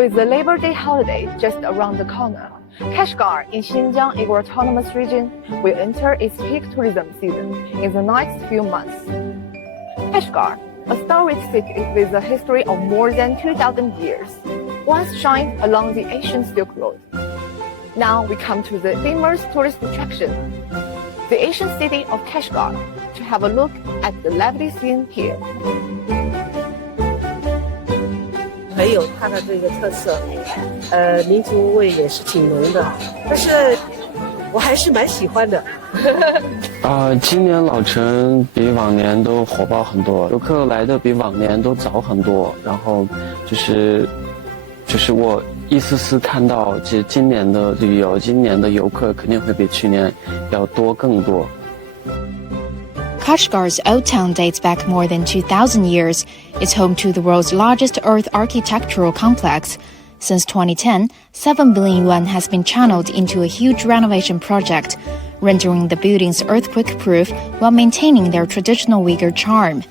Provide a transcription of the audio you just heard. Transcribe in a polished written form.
With the Labor Day holiday just around the corner, Kashghar in Xinjiang Eco-Autonomous Region will enter its peak tourism season in the next few months. Kashghar, a storied city with a history of more than 2,000 years, once shined along the ancient Silk Road. Now we come to the famous tourist attraction, the ancient city of Kashghar, to have a look at the lively scene here. 很有它的这个特色，民族味也是挺浓的，但是我还是蛮喜欢的。今年老城比往年都火爆很多，游客来的比往年都早很多，然后就是我一丝丝看到，其实今年的旅游，今年的游客肯定会比去年要多更多。Kashgar's old town dates back more than 2,000 years. It's home to the world's largest earth architectural complex. Since 2010, 7 billion yuan has been channeled into a huge renovation project, rendering the buildings earthquake-proof while maintaining their traditional Uyghur charm.